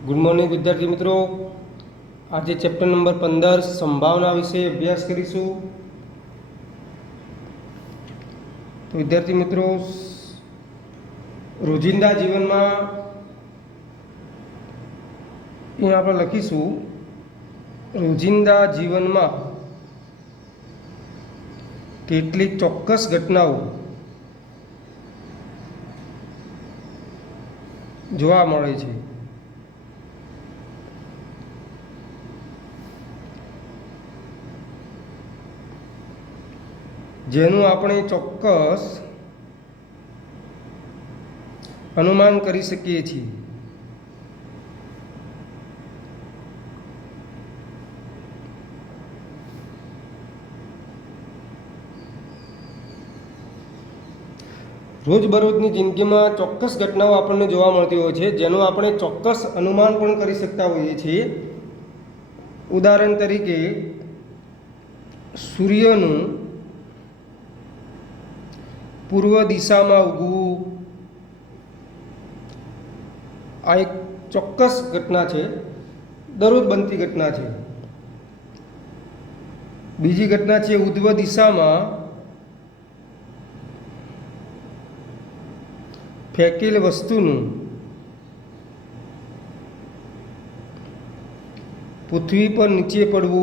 Good morning विद्यार्थी मित्रों। आज चैप्टर नंबर 15 संभावना विषय अभ्यास करीशू। तो विद्यार्थी मित्रों, रोजिंदा जीवन में अहीं आपणे लखीशू रोजिंदा जीवन में केटलीक चोक्कस घटनाओं जोवा मळे छे। जेनु आपणे चोक्कस अनुमान करी सकीए छीए। रोजबरोजनी जिंदगी में चोक्कस घटनाओं आपने जोवा मळती होय छे, जेनु आपणे चोक्कस अनुमान पण करी सकता होईए छीए। उदाहरण तरीके सूर्यनु पूर्व दिशा में उगवू आ एक चोक्कस घटना है, दररोज बनती घटना है। बीजी घटना है उध्व दिशा में फेंकेल वस्तुनु पृथ्वी पर नीचे पड़वू,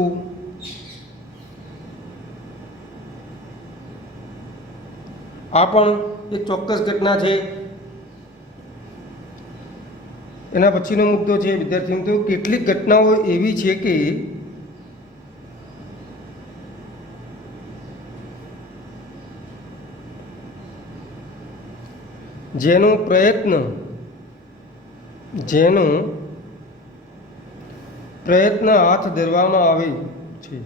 आ पण एक चोक्कस घटना है। एना पछीनो मुद्दो है विद्यार्थी मित्रों, केटलीक घटनाओं एवी छे के जेनो प्रयत्न हाथ धरवामां आवे छे।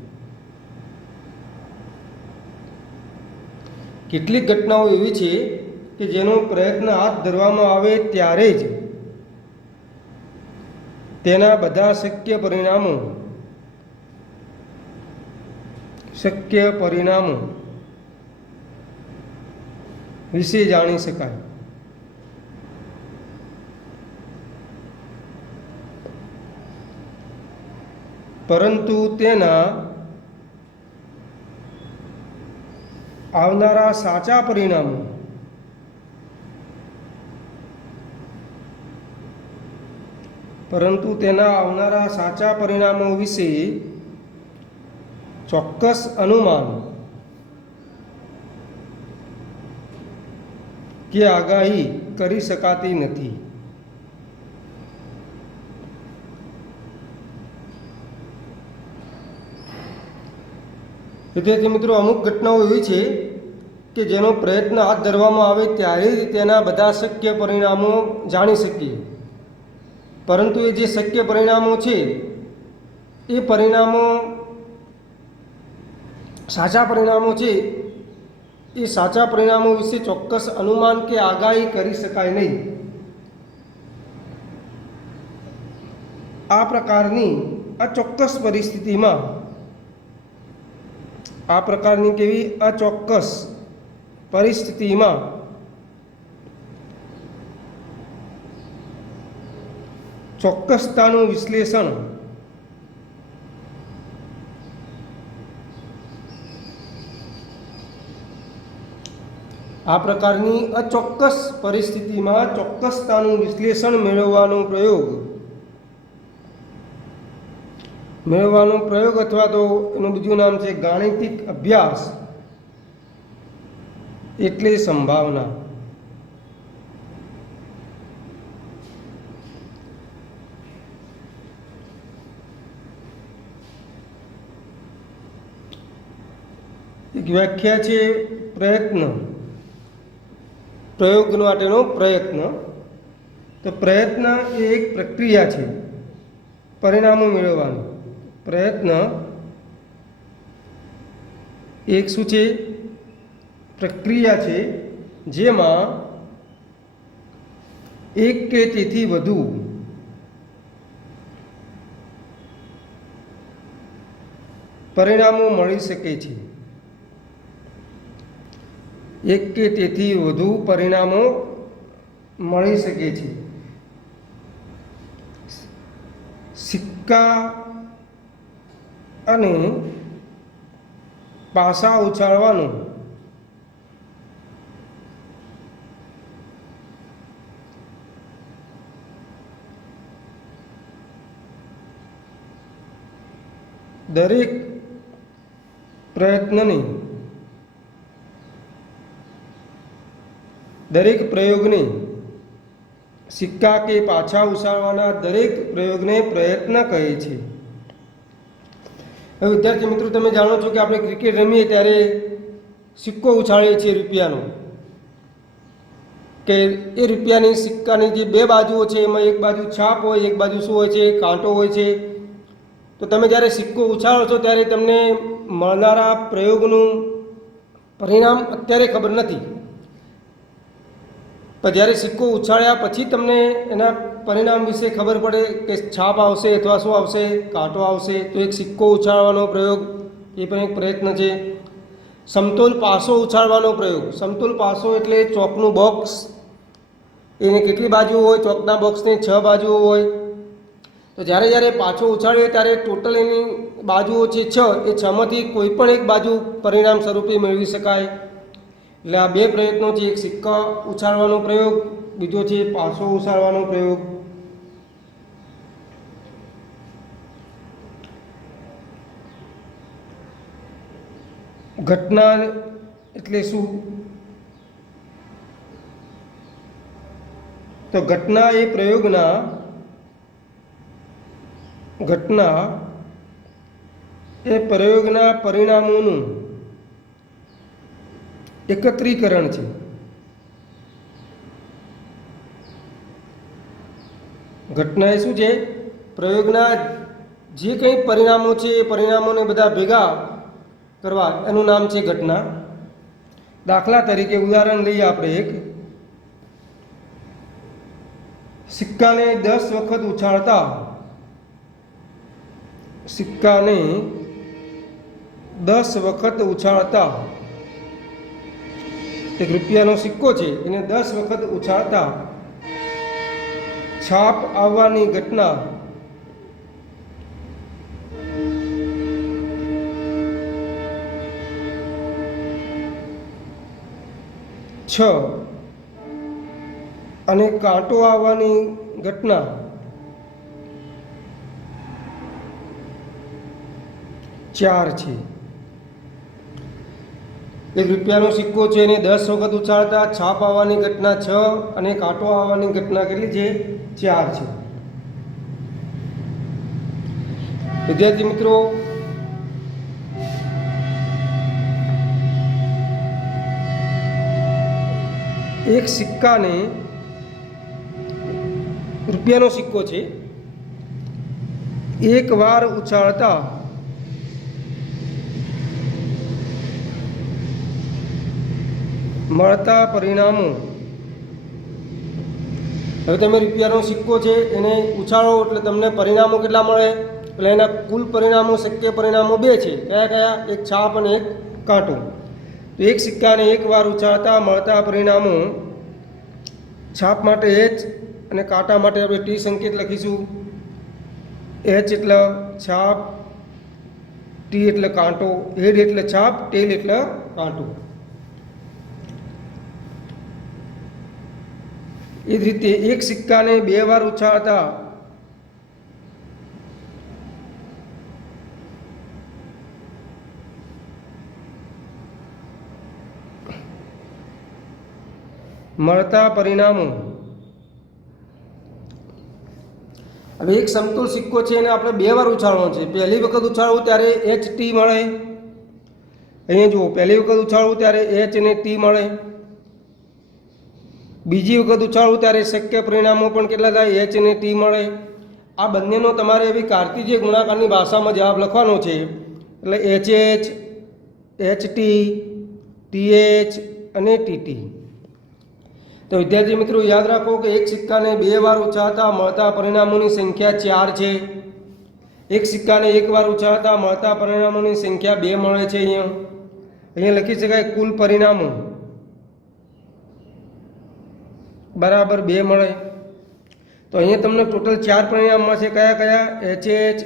केटलीक घटनाओं एवी छे कि जेनो प्रयत्न हाथ धरवामां आवे त्यारे ज तेना बधा शक्य परिणामों विषे जाणी शकाय। परंतु तेना आवनारा साचा परिणामों विषे चोक्कस अनुमान के आगाही करी शकाती नथी। विद्यार्थी मित्रों, अमुक घटनाओं एवी छे कि जेनो प्रयत्न हाथ धरवामां आवे त्यारे तेना बधा शक्य परिणामों जाणी सकीए। परंतु ये जे शक्य परिणामों छे ए परिणामों साचा परिणामों छे, ए साचा परिणामों विषे चोक्कस अनुमान के आगाही करी शकाय नहीं। आ प्रकारनी अचोक्कस परिस्थिति में आ प्रकारनी केवी अचोक्कस परिस्थिति में चोक्कसतानुं विश्लेषण आ प्रकारनी अचोक्कस परिस्थिति में चोक्कसतानुं विश्लेषण मेळववानो प्रयोग अथवा तो एनुं बीजुं नाम है गाणितिक अभ्यास एटले संभावना। एक व्याख्या है प्रयत्न, प्रयोग माटेनो प्रयत्न। तो प्रयत्न एक प्रक्रिया है परिणामों मेळववानी। प्रयत्न एक शुं छे प्रक्रिया है जेमां एक के तेथी वधु परिणामों मळी शके छे। एक के तेथी वधु परिणामों मळी शके छे। સિક્કા અને પાસા ઉછાળવાનું દરેક પ્રયોગને સિક્કા કે પાછા ઉછાળવાના દરેક પ્રયોગને પ્રયત્ન કહે છે. હવે વિદ્યાર્થી મિત્રો, તમે જાણો છો કે આપણે ક્રિકેટ રમીએ ત્યારે સિક્કો ઉછાળીએ છીએ રૂપિયાનો, કે એ રૂપિયાની સિક્કાની જે બે બાજુઓ છે એમાં એક બાજુ છાપ હોય, એક બાજુ શું હોય છે, કાંટો હોય છે. તો તમે જ્યારે સિક્કો ઉછાળો છો ત્યારે તમને મળનારા પ્રયોગનું પરિણામ અત્યારે ખબર નથી, પણ જ્યારે સિક્કો ઉછાળ્યા પછી તમને એના પરિણામ વિશે ખબર પડે કે છાપ આવશે અથવા શું આવશે, કાંટો આવશે. તો એક સિક્કો ઉછાળવાનો પ્રયોગ એ પણ એક પ્રયત્ન છે. સમતોલ પાસો ઉછાળવાનો પ્રયોગ. સમતોલ પાસો એટલે ચોકનું બોક્સ, એને કેટલી બાજુઓ હોય? ચોકના બોક્સની 6 બાજુઓ હોય. તો જ્યારે પાછો ઉછાળીએ ત્યારે ટોટલ એની બાજુઓ છે 6, એ 6માંથી કોઈ પણ એક બાજુ પરિણામ સ્વરૂપે મેળવી શકાય. એટલે આ બે પ્રયત્નો છે, એક સિક્કા ઉછાળવાનો પ્રયોગ, બીજો છે પાસો ઉછાળવાનો પ્રયોગ. ઘટના એટલે શું? તો ઘટના એ પ્રયોગના પરિણામોનું એકત્રીકરણ છે. ઘટના એ શું છે? પ્રયોગના જે કંઈ પરિણામો છે એ પરિણામોને બધા ભેગા કરવા એનું નામ છે ઘટના. દાખલા તરીકે ઉદાહરણ લઈએ આપણે એક. સિક્કાને 10 વખત ઉછાળતા એક રૂપિયાનો સિક્કો છે, એને 10 વખત ઉછાળતા છાપ આવવાની ઘટના છ અને કાંટો આવવાની ઘટના 4 છે. એક રૂપિયાનો સિક્કો છે એને 10 વખત ઉછાળતા છાપ આવવાની ઘટના 6 અને કાંટો આવવાની ઘટના કેટલી છે? 4 છે. વિદ્યાર્થી મિત્રો, એક સિક્કાને, રૂપિયાનો સિક્કો છે, એક વાર ઉછાળતા મળતા પરિણામો. હવે તમે રૂપિયાનો સિક્કો છે એને ઉછાળો એટલે તમને પરિણામો કેટલા મળે? એટલે એના કુલ પરિણામો, શક્ય પરિણામો 2 છે. કયા કયા? એક છાપ અને એક કાંટો. તો એક સિક્કાને એક વાર ઉછાળતા મળતા પરિણામો, છાપ માટે H અને કાંટા માટે આપણે T સંકેત લખીશું. H એટલે છાપ, T એટલે કાંટો, હેડ એટલે છાપ, ટેલ એટલે કાંટો. એ જ રીતે એક સિક્કાને 2 વાર ઉછાળતા મળતા પરિણામો. હવે એક સમતોલ સિક્કો છે એને આપણે 2 વાર ઉછાળવાનો છે. પહેલી વખત ઉછાળવું ત્યારે HT મળે. અહીંયા જુઓ, પહેલી વખત ઉછાળવું ત્યારે H અને T મળે. બીજી વખત ઉછાળવું ત્યારે શક્ય પરિણામો પણ કેટલા થાય? H અને T મળે. આ બંનેનો તમારે એવી કાર્તિજીય ગુણાકારની ભાષામાં જવાબ લખવાનો છે. એટલે HH, HT, TH અને TT. તો વિદ્યાર્થી મિત્રો, યાદ રાખો કે એક સિક્કાને 2 વાર ઉછાળતા મળતા પરિણામોની સંખ્યા 4 છે. એક સિક્કાને 1 વાર ઉછાળતા મળતા પરિણામોની સંખ્યા 2 મળે છે. અહીંયા લખી શકાય કુલ પરિણામો બરાબર 2 મળે. તો અહીંયા તમને ટોટલ 4 પરિણામ મળશે. કયા કયા? HH,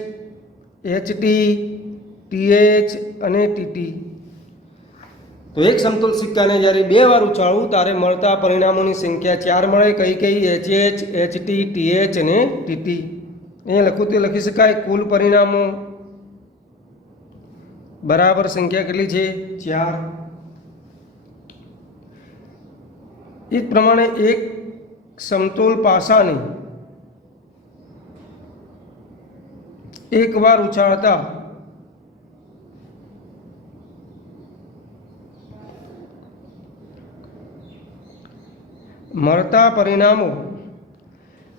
HT, TH અને TT. તો એક સમતોલ સિક્કાને જ્યારે 2 વાર ઉછાળવું ત્યારે મળતા પરિણામોની સંખ્યા 4 મળે. કઈ કઈ? HH, HT, TH અને TT. અહીંયા લખું તે લખી શકાય. કુલ પરિણામો બરાબર સંખ્યા કેટલી છે? 4. એ જ પ્રમાણે એક સમતોલ પાસાને એક વાર ઉછાળતા મળતા પરિણામો.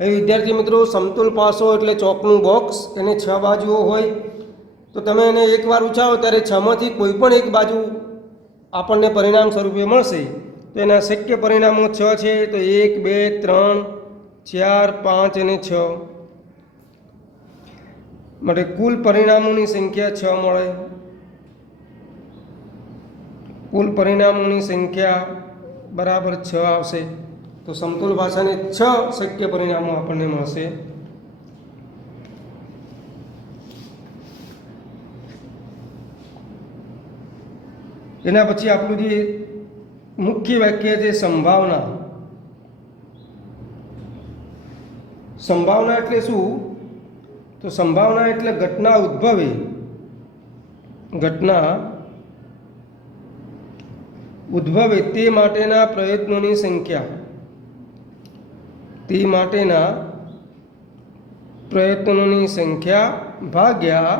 એ વિદ્યાર્થી મિત્રો, સમતોલ પાસો એટલે ચોકનું બોક્સ, એને 6 બાજુઓ હોય. તો તમે એને એકવાર ઉછાળો ત્યારે 6માંથી કોઈ પણ એક બાજુ આપણને પરિણામ સ્વરૂપે મળશે. તો એના શક્ય પરિણામો 6 છે. તો 1, 2, 3, 4, 5 અને 6 માટે કુલ પરિણામોની સંખ્યા 6 મળે. કુલ પરિણામોની સંખ્યા બરાબર 6 આવશે. તો સમતોલ પાસાને 6 શક્ય પરિણામો આપણને મળશે. એના પછી આપણું જે મુખ્ય વાક્ય છે સંભાવના. સંભાવના એટલે શું? તો સંભાવના એટલે ઘટના ઉદ્ભવે, ઘટના ઉદ્ભવે તે માટેના પ્રયત્નોની સંખ્યા, તે માટેના પ્રયત્નોની સંખ્યા ભાગ્યા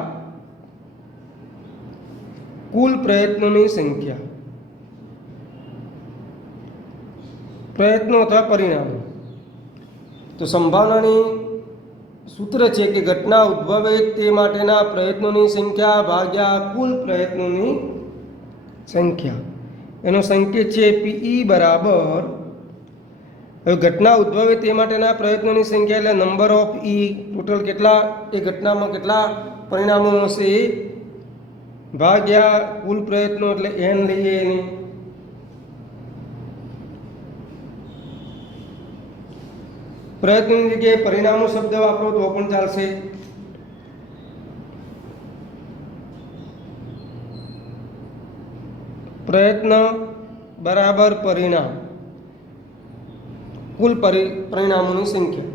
કુલ પ્રયત્નોની સંખ્યા. પ્રયત્નો અથવા પરિણામો. તો સંભાવનાની સૂત્ર છે કે ઘટના ઉદ્ભવે તે માટેના પ્રયત્નોની સંખ્યા ભાગ્યા કુલ પ્રયત્નોની સંખ્યા. એનો સંકેત છે PE બરાબર, હવે ઘટના ઉદ્ભવે તે માટેના પ્રયત્નોની સંખ્યા એટલે નંબર ઓફ E. ટોટલ કેટલા એ ઘટનામાં કેટલા પરિણામો હશે ભાગ્યા કુલ પ્રયત્નો એટલે N લઈએ એને. પ્રયત્નોની જગ્યાએ પરિણામો શબ્દ વાપરો તો પણ ચાલશે. પ્રયત્ન બરાબર પરિણામ, કુલ પરિણામોની સંખ્યા.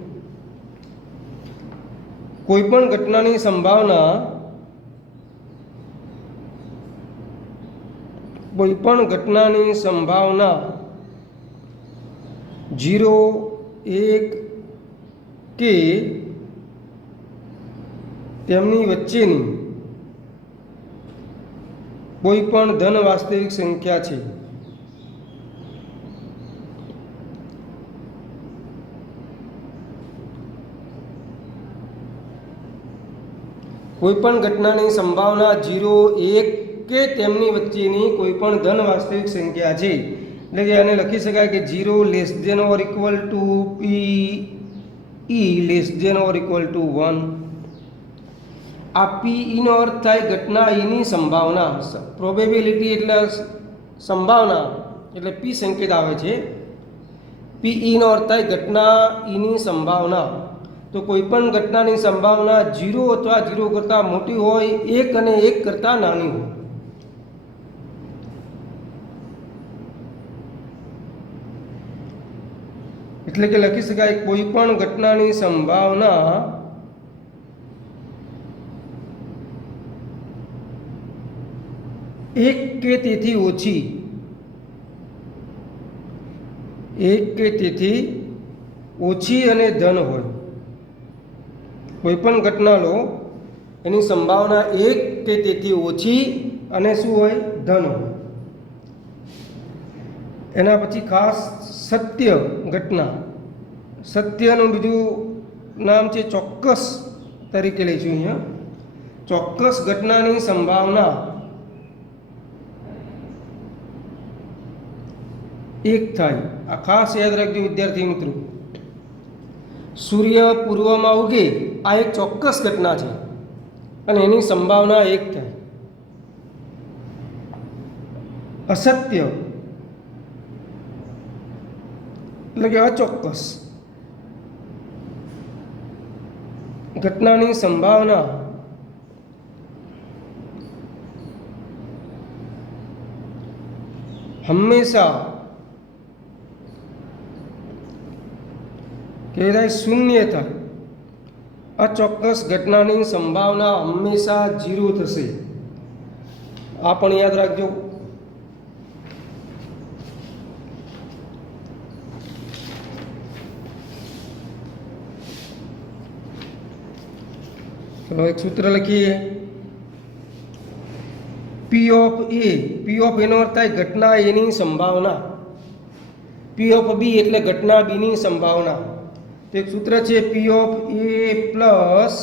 કોઈ પણ ઘટનાની સંભાવના, કોઈ પણ ઘટનાની સંભાવના 0, 1 કે તેમની વચ્ચેની કોઈ પણ ધન વાસ્તવિક સંખ્યા છે. કોઈ પણ ઘટનાની સંભાવના 0, 1 કે તેમની વચ્ચેની કોઈ પણ ધન વાસ્તવિક સંખ્યા છે. એટલે કે આને લખી શકાય કે 0 less than or equal to PE less than or equal to 1. આ PE નો અર્થ થાય ઘટના એની સંભાવના. પ્રોબેબિલિટી એટલે સંભાવના, એટલે P સંકેત આવે છે. PE નો અર્થ થાય ઘટના એની સંભાવના. તો કોઈ પણ ઘટનાની સંભાવના 0 અથવા 0 કરતાં મોટી હોય, 1 અને 1 કરતાં નાની હોય. એટલે કે લખી શકાય કોઈ પણ ઘટનાની સંભાવના 1 કે તેથી ઓછી, 1 કે તેથી ઓછી અને ધન હોય. કોઈ પણ ઘટના લો, એની સંભાવના 1 કે તેથી ઓછી અને શું હોય? ધન હોય. એના પછી ખાસ સત્ય ઘટના. સત્યનું બીજું નામ છે ચોક્કસ તરીકે લઈશું અહીંયા. ચોક્કસ ઘટનાની સંભાવના 1 થાય. આ ખાસ યાદ રાખજો વિદ્યાર્થી મિત્રો. સૂર્ય પૂર્વમાં ઉગે આ એક ચોક્કસ ઘટના છે અને એની સંભાવના 1 થાય. અસત્ય એટલે કે અચોક્કસ. ઘટનાની સંભાવના હંમેશા કેવી થાય? શૂન્ય થાય. અચોક્કસ ઘટનાની સંભાવના હંમેશા 0 થશે. આ પણ યાદ રાખજો. ચલો એક સૂત્ર લખીએ. પી ઓફ એ, પી ઓફ એનો અર્થ થાય ઘટના એની સંભાવના. પી ઓફ બી એટલે ઘટના બીની સંભાવના. તો એક સૂત્ર છે પી of A plus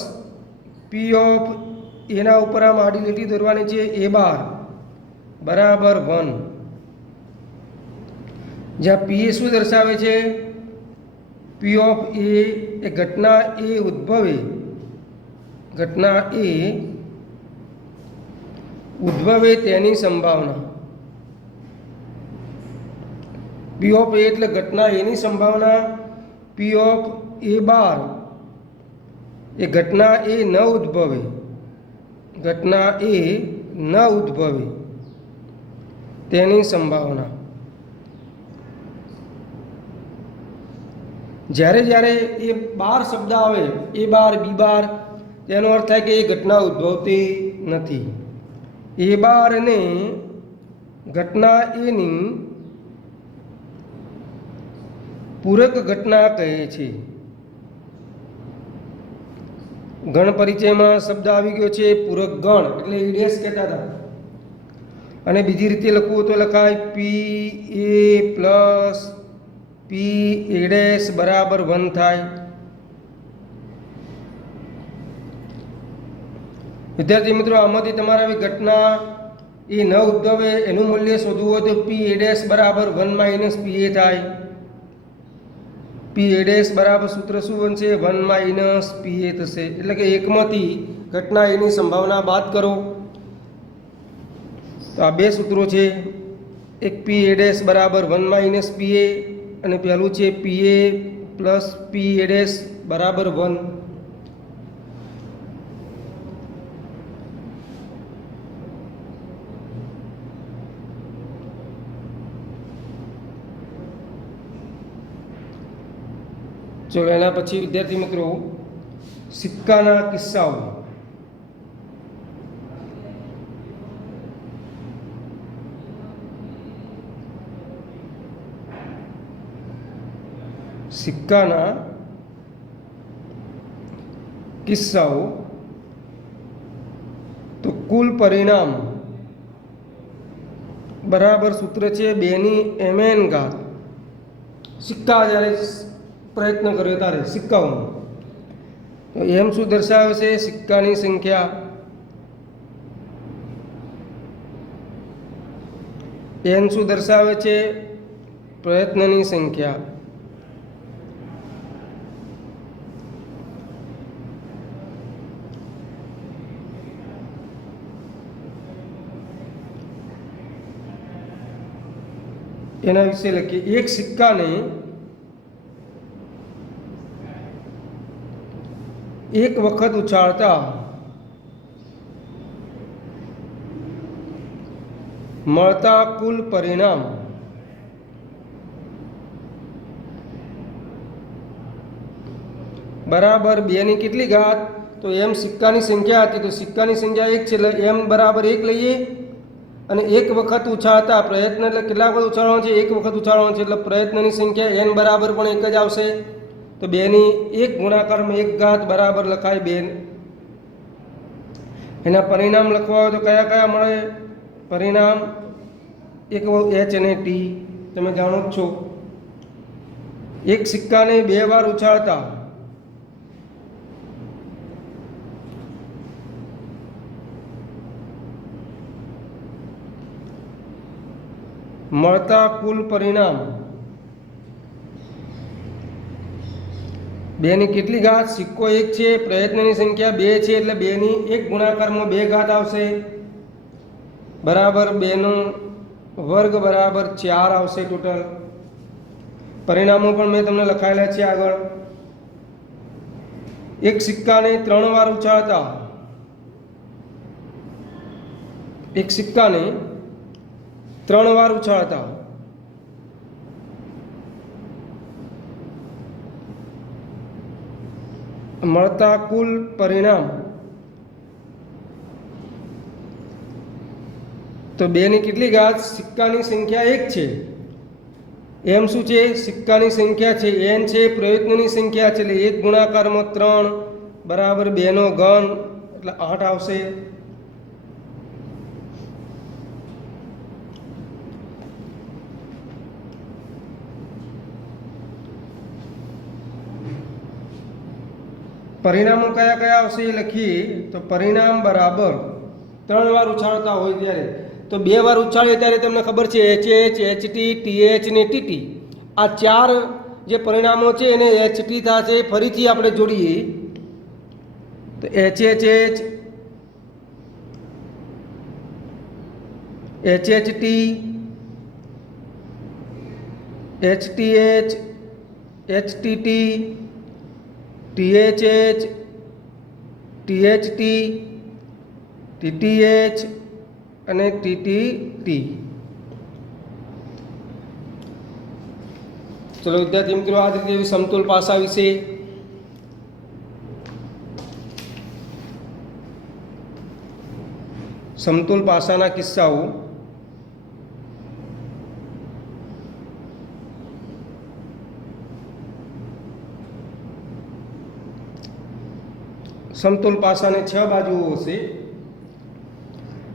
P of એના ઉપર આમ આડી લીટી દોરવાની છે એ બાર બરાબર 1. જ્યાં પી એ શું દર્શાવે છે? પી ઓફ એ ઘટના એ ઉદ્ભવે, ઘટના એ ઉદ્ભવે તેની સંભાવના. પી ઓફ એ એટલે ઘટના એની સંભાવના. પી ઓફ એ બાર એ ઘટના એ ન ઉદ્ભવે, ઘટના એ ન ઉદ્ભવે તેની સંભાવના. જ્યારે જ્યારે એ બાર શબ્દ આવે, એ બાર બી બાર, તેનો અર્થ થાય કે એ ઘટના ઉદ્ભવતી નથી. એ બાર ને ઘટના એની પૂરક ઘટના કહે છે. ગણ પરિચયમાં શબ્દ આવી ગયો છે પૂરક ગણ, એટલે ઈડેસ કહેતા હતા. અને બીજી રીતે લખવું તો લખાય પી એ પ્લસ પી એડેસ બરાબર 1 થાય. વિદ્યાર્થી મિત્રો, આમાંથી તમારે આવી ઘટના એ ન ઉદ્ભવે એનું મૂલ્ય શોધવું હોય તો પી એડેસ બરાબર 1 માઇનસ પી એ થાય. પી એડેસ બરાબર સૂત્ર શું બનશે? 1 માઇનસ પી એ થશે. એટલે કે એકમાંથી ઘટના એની સંભાવના બાદ કરો. તો આ બે સૂત્રો છે. એક પી એડેસ બરાબર 1 માઇનસ પી એ અને પહેલું છે પી એ પ્લસ પી એડેસ બરાબર 1. જો એના પછી વિદ્યાર્થી મિત્રો સિક્કાના કિસ્સાઓ. સિક્કાના કિસ્સાઓ તો કુલ પરિણામ બરાબર સૂત્ર છે 2 ઘાત. સિક્કા જ્યારે પ્રયત્ન કર્યો ત્યારે સિક્કાઓનો તો એમ શું દર્શાવે છે? સિક્કાની સંખ્યા. એન શું દર્શાવે છે? પ્રયત્નની સંખ્યા. એના વિશે લખીએ. એક સિક્કાને એક વખત ઉછાળતા મળતા કુલ પરિણામ બરાબર 2 કેટલી ઘાત? તો એમ સિક્કાની સંખ્યા હતી તો સિક્કાની સંખ્યા 1 છે એટલે એમ બરાબર 1 લઈએ. અને એક વખત ઉછાળતા પ્રયત્ન એટલે કેટલા વખત ઉછાળવાનો છે? એક વખત ઉછાળવાનો છે એટલે પ્રયત્નની સંખ્યા n બરાબર પણ 1 જ આવશે. તો 2 ગુણાકારમાં 1 ઘાત બરાબર લખાય 2. એના પરિણામ લખવા હોય તો કયા કયા મળે પરિણામ? એક h અને t તમે જાણો જ છો. એક સિક્કાને 2 વાર ઉછાળતા મળતા કુલ પરિણામ 2 કેટલી ઘાત? સિક્કો 1 છે, પ્રયત્નની સંખ્યા 2 છે એટલે 2 ગુણાકારમાં 2 ઘાત આવશે બરાબર 2 વર્ગ બરાબર 4 આવશે ટોટલ. પરિણામો પણ મેં તમને લખાયેલા છે આગળ. એક સિક્કાને 3 વાર ઉછાળતા, એક સિક્કાને 3 વાર ઉછાળતા મળતા કુલ પરિણામ, તો 2 ની કેટલી ઘાત? સિક્કાની સંખ્યા 1 છે, એમ શું છે? સિક્કાની સંખ્યા છે, એન છે પ્રયત્નોની સંખ્યા છે, એટલે 1 ગુણાકારમાં 3 બરાબર 2 નો ઘન એટલે 8 આવશે. પરિણામો કયા કયા આવશે એ લખીએ. તો પરિણામ બરાબર 3 વાર ઉછાળતા હોય ત્યારે, તો 2 વાર ઉછાળે ત્યારે તમને ખબર છે HH, HT, TH ને TT, આ 4 જે પરિણામો છે એને HT થશે. ફરીથી આપણે જોડીએ તો HHH, HHT, HTH, HTT, THH, THT, TTH અને TTT. ચલો વિદ્યાર્થી મિત્રો, આ રીતે સમતોલ પાસા વિશે સમતોલ પાસાના કિસ્સાઓ. સમતોલ પાસાને 6 બાજુઓ હશે.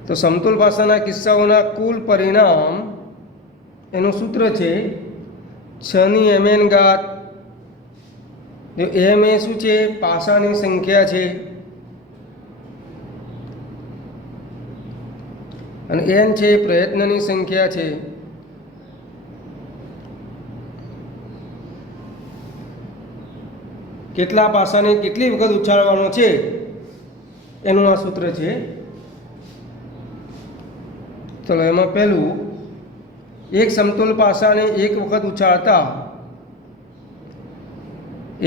તો સમતોલ પાસાના કિસ્સાઓના કુલ પરિણામ એનું સૂત્ર છે 6 ની mn ઘાત. જો m એ શું છે? પાસાની સંખ્યા છે, અને n છે પ્રયત્નની સંખ્યા છે. કેટલા પાસાને કેટલી વખત ઉછાળવાનો છે એનું આ સૂત્ર છે. ચલો એમાં પહેલું, એક સમતોલ પાસાને 1 વખત ઉછાળતા,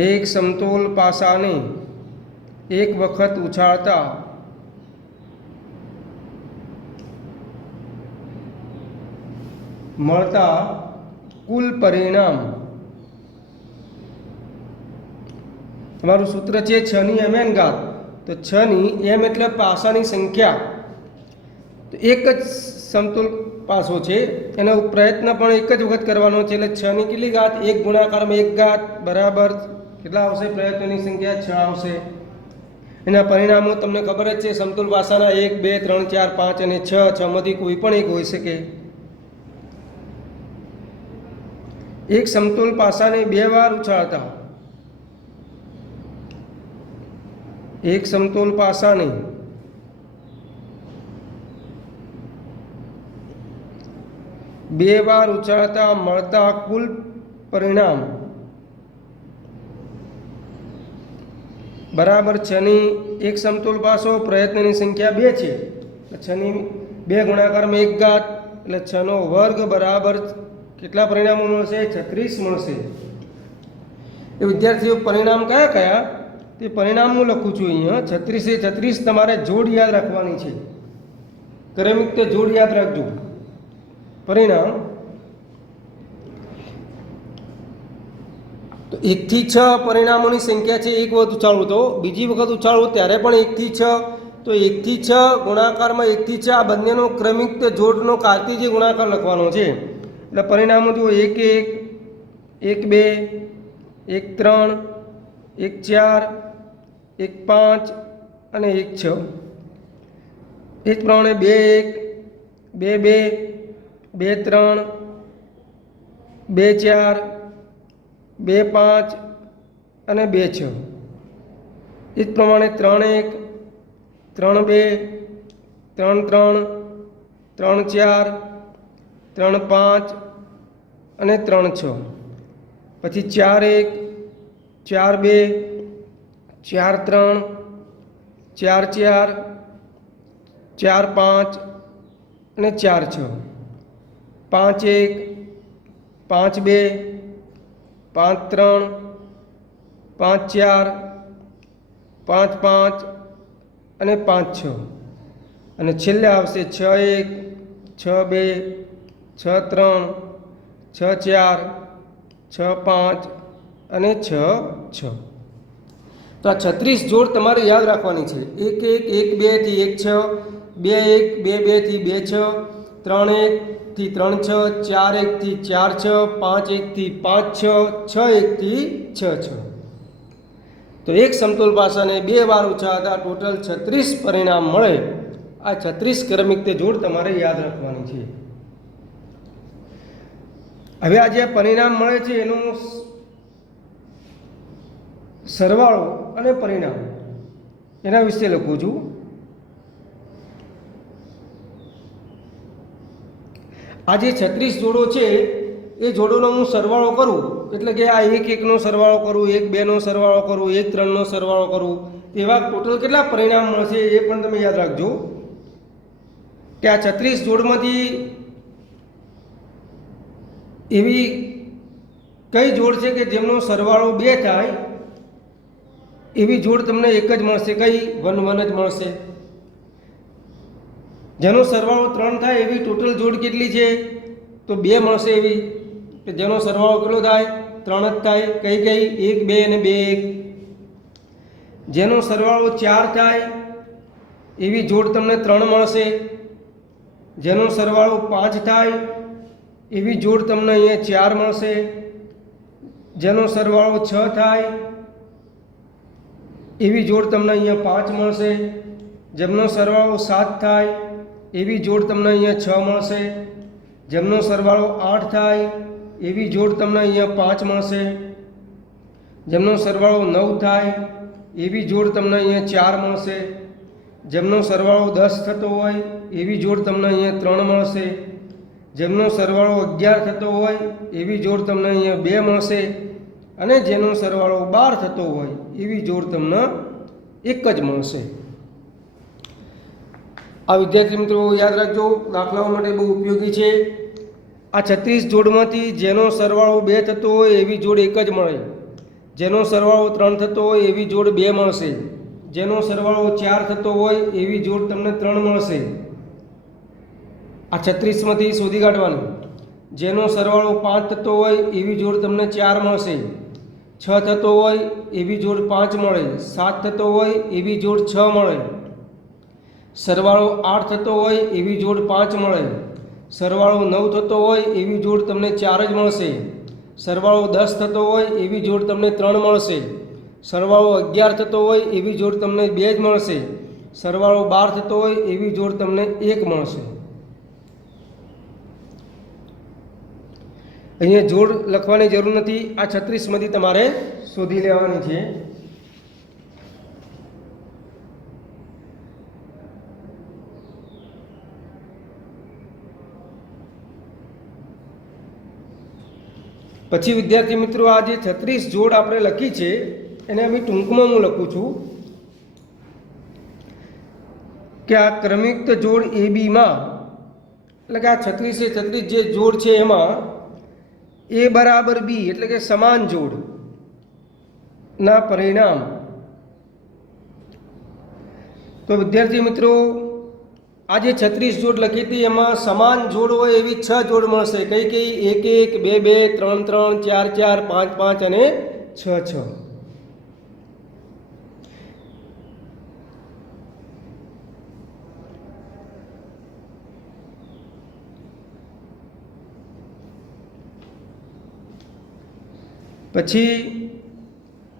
એક સમતોલ પાસાને 1 વખત ઉછાળતા મળતા કુલ પરિણામ. તમારું સૂત્ર છે 6 ની mn ઘાત. તો 6 ની m એટલે પાસાની સંખ્યા, તો એક જ સમતોલ પાસો છે, એનો પ્રયત્ન પણ એક જ વખત કરવાનો છે, એટલે 6 ની કેટલી ઘાત? 1 ગુણાકારમાં 1 ઘાત બરાબર કેટલા આવશે? પ્રયત્નોની સંખ્યા 6 આવશે. એના પરિણામો તમને ખબર જ છે, સમતોલ પાસાના 1, 2, 3, 4, 5 અને 6. 6 માંથી કોઈ પણ એક હોઈ શકે. એક સમતોલ પાસાને 2 વાર ઉછાળતા, એક સમતોલ પાસાને 2 વાર ઉછાળતા મળતા કુલ પરિણામ બરાબર 6 ની એક સમતોલ પાસો, પ્રયત્નની સંખ્યા 2 છે, 6 ની 2 ગુણાકારમાં 1 ઘાત એટલે 6 નો વર્ગ બરાબર કેટલા પરિણામો મળશે? 36 મળશે. એ વિદ્યાર્થીઓ પરિણામ કયા કયા તે પરિણામ હું લખું છું અહીંયા. 36 એ 36 તમારે જોડ યાદ રાખવાની છે. ક્રમિક તે જોડ યાદ રાખજો. પરિણામ તો 1 થી 6 પરિણામોની સંખ્યા છે. એક વખત ઉછાળવું તો બીજી વખત ઉછાળવું ત્યારે પણ 1 થી 6, તો 1 થી 6 ગુણાકારમાં 1 થી 6 આ બંનેનો ક્રમિક તે જોડનો કાર્તીય ગુણાકાર લખવાનો છે. એટલે પરિણામો જુઓ 1 1 1 2 1 3 1 4 1 5 અને 1 6. એ જ પ્રમાણે 2 1 2 2 2 3 2 4 2 5 અને 2 6. એ જ પ્રમાણે 3 1 3 2 3 3 3 4 3 5 અને 3 6. પછી 4 1 4 2 4 3 4 4 4 5 અને 4 6. 5 1 5 2 5 3 5 4 5 5 અને 5 6 અને છેલ્લે આવશે 6 1 6 2 6 3 6 4 6 5 અને 6 6. તો આ 36 જોડ તમારે યાદ રાખવાની છે. 1 1 1 2 થી 1 6, 2 1 2 2 થી 2 6, 3 1 થી 3 6, 4 1 થી 4 6, 5 1 થી 5 6, 6 1 થી 6 6. તો એક સમતોલ પાસાને 2 વાર ઉછાળતા ટોટલ 36 પરિણામ મળે. આ 36 ક્રમિક તે જોડ તમારે યાદ રાખવાની છે. હવે આ જે પરિણામ મળે છે એનું સરવાળો અને પરિણામ એના વિશે લખું છું. આ જે 36 જોડો છે એ જોડોનો હું સરવાળો કરું, એટલે કે આ 1 1 નો સરવાળો કરું, 1 2 નો સરવાળો કરું, 1 3 નો સરવાળો કરું, એવા ટોટલ કેટલા પરિણામ મળશે એ પણ તમે યાદ રાખજો. કે આ 36 જોડમાંથી એવી કઈ જોડ છે કે જેમનો સરવાળો 2 થાય એવી જોડ તમને એક જ મળશે. કઈ? 1 1 જ મળશે. જેનો સરવાળો 3 થાય એવી ટોટલ જોડ કેટલી છે? તો 2 મળશે. એવી કે જેનો સરવાળો કેટલો થાય? 3 જ થાય. કઈ કઈ? 1 2 અને 2 1. જેનો સરવાળો 4 થાય એવી જોડ તમને 3 મળશે. જેનો સરવાળો 5 થાય એવી જોડ તમને અહીંયા 4 મળશે. જેનો સરવાળો 6 થાય એવી જોડ તમને અહીંયા 5 મળશે. જેમનો સરવાળો 7 થાય એવી જોડ તમને અહીંયા 6 મળશે. જેમનો સરવાળો 8 થાય એવી જોડ તમને અહીંયા 5 મળશે. જેમનો સરવાળો 9 થાય એવી જોડ તમને અહીંયા 4 મળશે. જેમનો સરવાળો 10 થતો હોય એવી જોડ તમને અહીંયા 3 મળશે. જેમનો સરવાળો 11 થતો હોય એવી જોડ તમને અહીંયા 2 મળશે. અને જેનો સરવાળો 12 થતો હોય એવી જોડ તમને 1 જ મળશે. આ વિદ્યાર્થી મિત્રો યાદ રાખજો, દાખલાઓ માટે બહુ ઉપયોગી છે. આ 36 જોડમાંથી જેનો સરવાળો 2 થતો હોય એવી જોડ 1 જ મળે. જેનો સરવાળો 3 થતો હોય એવી જોડ 2 મળશે. જેનો સરવાળો 4 થતો હોય એવી જોડ તમને 3 મળશે. આ 36માંથી શોધી કાઢવાનું. જેનો સરવાળો 5 થતો હોય એવી જોડ તમને 4 મળશે. 6 થતો હોય એવી જોડ 5 મળે. 7 થતો હોય એવી જોડ 6 મળે. સરવાળો 8 થતો હોય એવી જોડ 5 મળે. સરવાળો 9 થતો હોય એવી જોડ તમને 4 જ મળશે. સરવાળો 10 થતો હોય એવી જોડ તમને 3 મળશે. સરવાળો 11 થતો હોય એવી જોડ તમને 2 જ મળશે. સરવાળો 12 થતો હોય એવી જોડ તમને 1 મળશે. અહીંયા જોડ લખવાની જરૂર નથી. આ 36માંથી તમારે શોધી લેવાની છે. પછી વિદ્યાર્થી મિત્રો આ જે 36 જોડ આપણે લખી છે એને હવે ટૂંકમાં હું લખું છું કે આ ક્રમિક જોડ ABમાં, એટલે કે આ 36 જે જોડ છે એમાં A બરાબર B એટલે કે સમાન જોડ ના પરિણામ. તો વિદ્યાર્થી મિત્રો આ જે 36 જોડ લખી હતી એમાં સમાન જોડ હોય એવી 6 જોડ મળશે. કઈ કઈ? 1 1 2 2 3 3 4 4 5 5 અને 6 6. પછી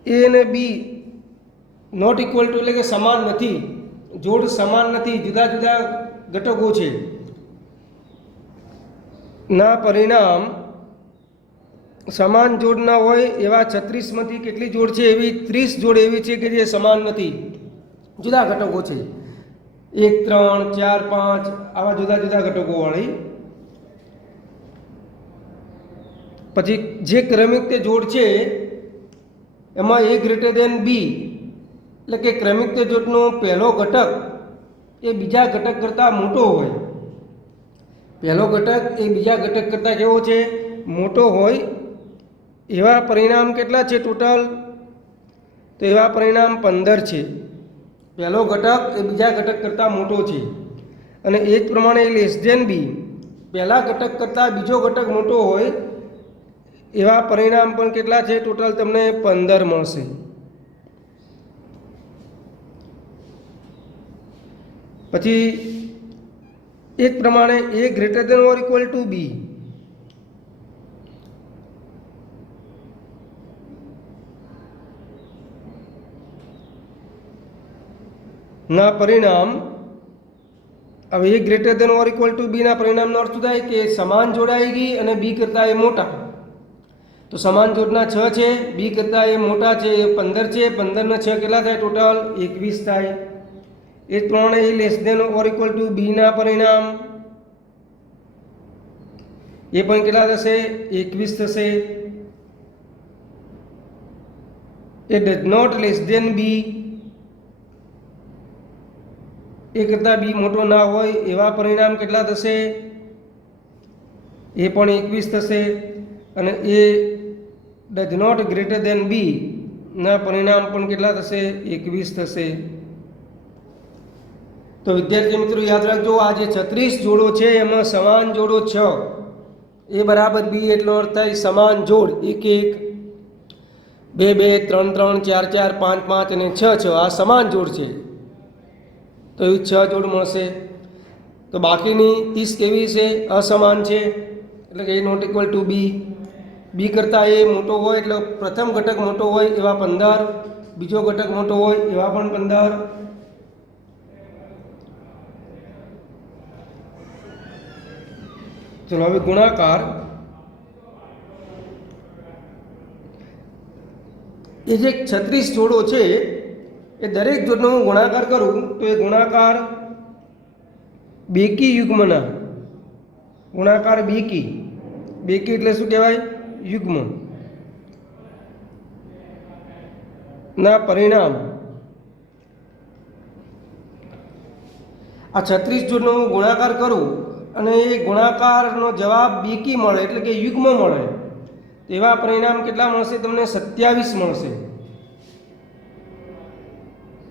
A અને B નોટ ઇક્વલ ટુ એટલે કે સમાન નથી. જોડ સમાન નથી, જુદા જુદા ઘટકો છે ના પરિણામ સમાન જોડ ના હોય એવા 36માંથી કેટલી જોડ છે? એવી 30 જોડ એવી છે કે જે સમાન નથી, જુદા ઘટકો છે. 1 3 4 5 આવા જુદા જુદા ઘટકો વાળી. પછી જે ક્રમિક તે જોડ છે એમાં A ગ્રેટર દેન B એટલે કે ક્રમિક તે જોડનો પહેલો ઘટક એ બીજા ઘટક કરતાં મોટો હોય. પહેલો ઘટક એ બીજા ઘટક કરતાં કેવો છે? મોટો હોય. એવા પરિણામ કેટલા છે? ટોટલ તો એવા પરિણામ 15 છે. પહેલો ઘટક એ બીજા ઘટક કરતાં મોટો છે અને એ જ પ્રમાણે લેસ ધેન બી, પહેલા ઘટક કરતાં બીજો ઘટક મોટો હોય એવા પરિણામ પણ કેટલા છે? ટોટલ તમને 15 મળશે. પછી એ જ પ્રમાણે A greater than or equal to B, ના પરિણામ, હવે A greater than or equal to B ના પરિણામનો અર્થ શું થાય કે સમાન જોડાઈ ગઈ અને બી કરતાં એ મોટા. તો સમાન જોડના 6 છે, બી કરતાં એ મોટા છે એ 15 છે, 15 ને 6 કેટલા થાય? ટોટલ 21 થાય. એ જ પ્રમાણે A less than or equal to B ના પરિણામ એ પણ કેટલા થશે? 21 થશે. A does not less than B, A કરતાં બી મોટો ના હોય એવા પરિણામ કેટલા થશે? એ પણ 21 થશે. અને એ ડઝ નોટ ગ્રેટર દેન બી ના પરિણામ પણ કેટલા થશે? 21 થશે. તો વિદ્યાર્થી મિત્રો યાદ રાખજો, આ જે 36 જોડો છે એમાં સમાન જોડો 6, એ બરાબર બી એટલો અર્થ થાય સમાન જોડ 1 1, 2 2, 3 3, 4 4, 5 5 અને 6 6, આ સમાન જોડ છે. તો એવી 6 જોડ મળશે. તો બાકીની 30 કેવી છે? અસમાન છે, એટલે કે એ નોટ ઇક્વલ ટુ બી. બી કરતાં એ મોટો હોય એટલે પ્રથમ ઘટક મોટો હોય એવા 15, બીજો ઘટક મોટો હોય એવા પણ 15. ચલો હવે ગુણાકાર. એ જે 36 જોડો છે એ દરેક જોડનો હું ગુણાકાર કરું તો એ ગુણાકાર બેકી યુગ્મના, ગુણાકાર બેકી, બેકી એટલે શું કહેવાય? યુગ્મ ના પરિણામ. આ 36 જોડનો હું ગુણાકાર કરું અને એ ગુણાકારનો જવાબ બેકી મળે એટલે કે યુગ્મ મળે, એવા પરિણામ કેટલા મળશે તમને? 27 મળશે.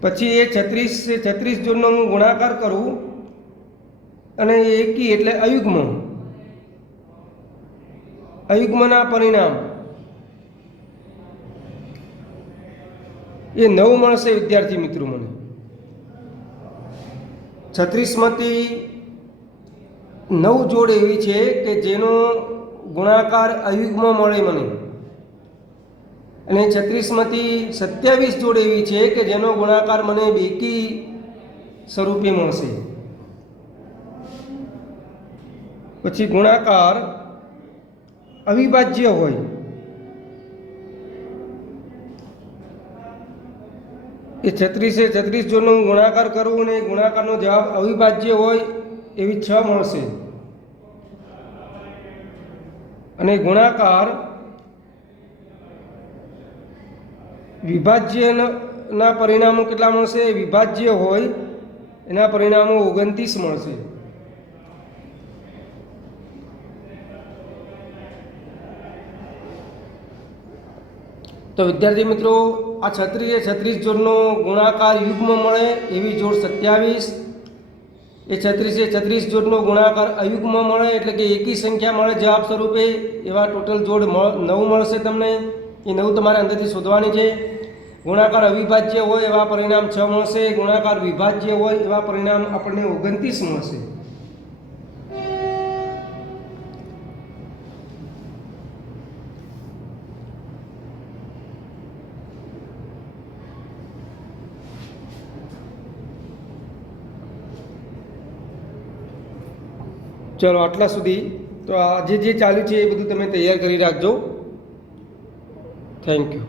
પછી એ 36 જોડનો હું ગુણાકાર કરું અને એકી એટલે અયુગ્મ, અયુગ્મના પરિણામ એ 9 મળશે. વિદ્યાર્થી મિત્રો મને 36માંથી 9 જોડ એવી છે કે જેનો ગુણાકાર અયુગ્મ મળે મને, અને 36માંથી 27 જોડ એવી છે કે જેનો ગુણાકાર મને બેકી સ્વરૂપે મળશે. પછી ગુણાકાર અવિભાજ્ય હોય, એ 36 જોડનો હું ગુણાકાર કરું અને ગુણાકારનો જવાબ અવિભાજ્ય હોય એવી 6 મળશે. અને ગુણાકાર વિભાજ્યના પરિણામો કેટલા મળશે? વિભાજ્ય હોય એના પરિણામો 29 મળશે. તો વિદ્યાર્થી મિત્રો આ 36 જોડનો ગુણાકાર યુગ્મ મળે એવી જોડ 27, એ 36 જોડનો ગુણાકાર અયુગ્મ મળે એટલે કે એકી સંખ્યા મળે જવાબ સ્વરૂપે એવા ટોટલ જોડ 9 મળશે તમને. એ 9 તમારે અંદરથી શોધવાની છે. ગુણાકાર અવિભાજ્ય હોય એવા પરિણામ 6 મળશે, ગુણાકાર વિભાજ્ય હોય એવા પરિણામ આપણને 29 મળશે. ચલો આટલા સુધી. તો આજે જે ચાલ્યું છે એ બધું તમે તૈયાર કરી રાખજો. Thank you.